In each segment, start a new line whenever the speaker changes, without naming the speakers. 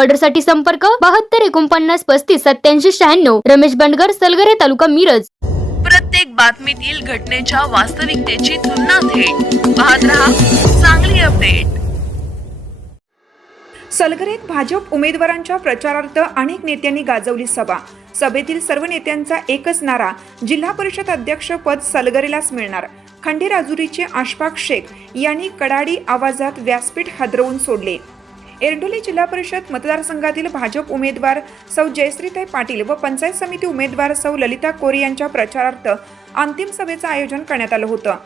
ऑर्डरसाठी संपर्क बहात्तर एकोणपन्नास पस्तीस सत्याऐंशी शहाण्णव. रमेश बंडगर सलगरे तालुका मिरज.
प्रत्येक बातमीतील घटनेच्या वास्तविकतेची तुलना थेट. पाहत रहा चांगली अपडेट.
सलगरेत भाजप उमेदवारांच्या प्रचारार्थ अनेक नेत्यांनी गाजवली सभा. सभेतील सर्व नेत्यांचा एकच नारा जिल्हा परिषद अध्यक्ष पद सलगरेलाच मिळणार. खंडेराजुरीचे आशफाक शेख यांनी कडाडी आवाजात व्यासपीठ हादरवून सोडले. एरडोली जिल्हा परिषद मतदारसंघातील भाजप उमेदवार सौ जयश्रीताई पाटील व पंचायत समिती उमेदवार सौ ललिता कोरे यांच्या प्रचारार्थ अंतिम सभेचं आयोजन करण्यात आलं होतं.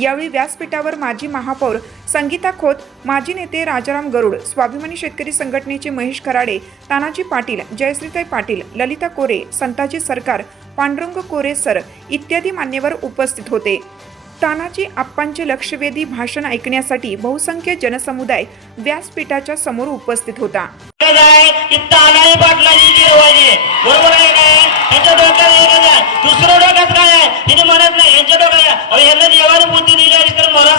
यावेळी व्यासपीठावर माजी महापौर संगीता खोत माजी नेते राजाराम गरुड स्वाभिमानी शेतकरी संघटनेचे महेश खराडे तानाजी पाटील जयश्रीताई पाटील ललिता कोरे संताजी सरकार पांडुरंग कोरे सर इत्यादी मान्यवर उपस्थित होते. तानाजी आप्पांचे लक्षवेधी भाषण ऐकण्यासाठी बहुसंख्य जनसमुदाय व्यासपीठाच्या समोर उपस्थित होता.
आहे बरोबर यांच्या तर मला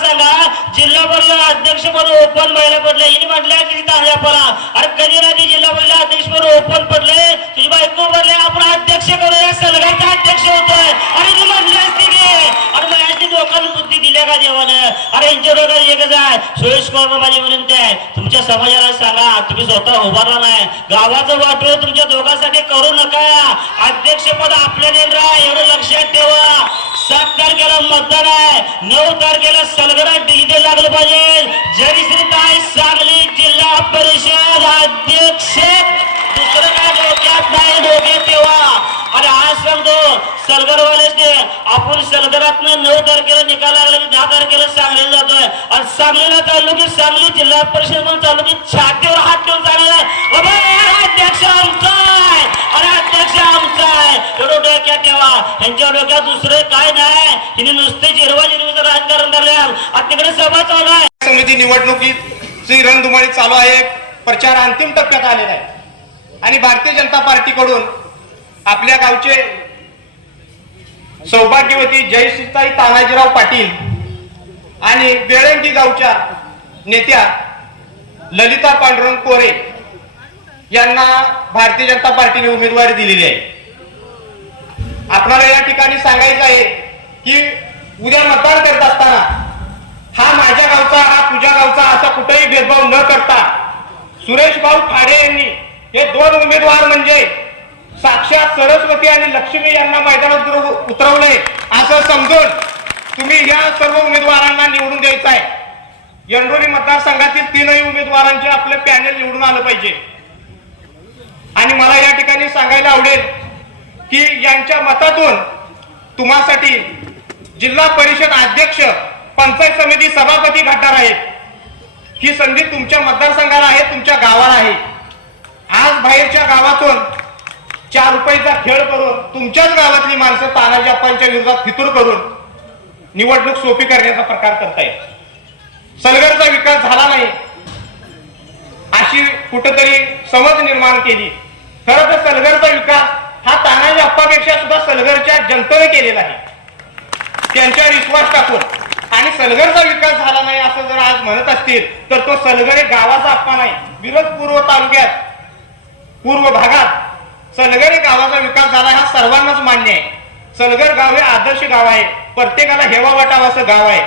जिल्हा परिषद अध्यक्ष पद ओपन व्हायला पडलं हिने म्हटलं की तान्या पडा अरे कधी ना ती जिल्हा परिषद अध्यक्ष पद ओपन पडले तुझी बायको पडले आपण अध्यक्ष करूया सलगाचा अध्यक्ष होतोय अरे ती म्हटली असती की अरे मग यांची लोकांनी बुद्धी दिल्या का देवानं अरे यांच्या डोक्यात एकच माझी विनंती आहे. तुमच्या समाजाला सांगा तुम्ही स्वतः उभारला नाही. गावाचं वाटोळ तुमच्या दोघांसाठी करू नका. अध्यक्षपद आपल्या नेमरा एवढं लक्षात ठेवा. सात तारखेला मतदान आहे. नऊ तारखेला सलगडा डिजिटल लागलं पाहिजे. जयश्रीताई सांगली जिल्हा परिषद अध्यक्ष दुसरं काय डोक्यात नाही डोक्यात ठेवा. अरे आज सांगतो सलगरवालेच आपण सलगरातनं नऊ तारखेला निकाल लागला की दहा तारखेला सांगली जातोय. आणि सांगलीला चाललो की सांगली जिल्हा परिषद म्हणून चाललो की छातीवर हात ठेवून चाललाय अध्यक्ष आमचा आहे. अरे अध्यक्ष आमचा आहे. एवढं डोक्यात ठेवा. यांच्या डोक्यात दुसरं काय नाही. हिने नुसते जिरवा जिरवीचं राजकारण करल्या आणि तिकडे सभा चालू आहे.
समिती निवडणुकीची रणधुमाळी चालू आहे. प्रचार अंतिम टप्प्यात आलेला आहे. आणि भारतीय जनता पार्टीकडून आपल्या गावचे सौभाग्यवती जयश्रीताई तानाजीराव पाटील आणि बेळंगी गावच्या नेत्या ललिता पांडुरंग कोरे यांना भारतीय जनता पार्टीने उमेदवारी दिलेली आहे. आपल्याला या ठिकाणी सांगायचं आहे की उद्या मतदान करत असताना हा माझ्या गावचा हा तुझ्या गावचा असा कुठेही भेदभाव न करता सुरेश भाऊ खाडे यांनी हे दोन उमेदवार म्हणजे साक्षात सरस्वती आणि लक्ष्मी यांना मैदानात उतरवले. असं समजून तुम्ही या सर्व उमेदवारांना निवडून द्यायचं आहे यंडोरी मतदारसंघातील तीनही उमेदवारांचे आपलं पॅनेल निवडून आलं पाहिजे. आणि मला या ठिकाणी सांगायला आवडेल की यांच्या मतातून तुम्हासाठी जिल्हा परिषद अध्यक्ष पंचायत समिती सभापती घडणार आहेत. ही संधी तुमच्या मतदारसंघाला आहे तुमच्या गावाला आहे. आज बाहेरच्या गावातून चार रुपयाचा खेळ करून तुमच्याच गावातली माणसं तानाजी अप्पांच्या विरोधात फितूर करून निवडणूक सोपी करण्याचा प्रकार करताय सलगरचा विकास झाला नाही. अशी कुठंतरी समज निर्माण केली. खरं तर सलगरचा विकास हा तानाजी अप्पापेक्षा सुद्धा सलगरच्या जनतेने केलेला आहे. त्यांच्यावर विश्वास टाकून. आणि सलगरचा विकास झाला नाही असं जर आज म्हणत असतील तर तो सलगर हे गावाचा अप्पा नाही. विरोध पूर्व तालुक्यात पूर्व भागात सलगर हे गावाचा विकास झाला हा सर्वांनाच मान्य आहे. सलगर गाव हे आदर्श गाव आहे. प्रत्येकाला हेवा वाटावं असं गाव आहे.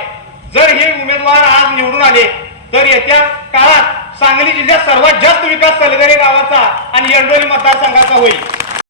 जर हे उमेदवार आज निवडून आले तर येत्या काळात सांगली जिल्ह्यात सर्वात जास्त विकास सलगरे गावाचा आणि येंडोली मतदारसंघाचा होईल.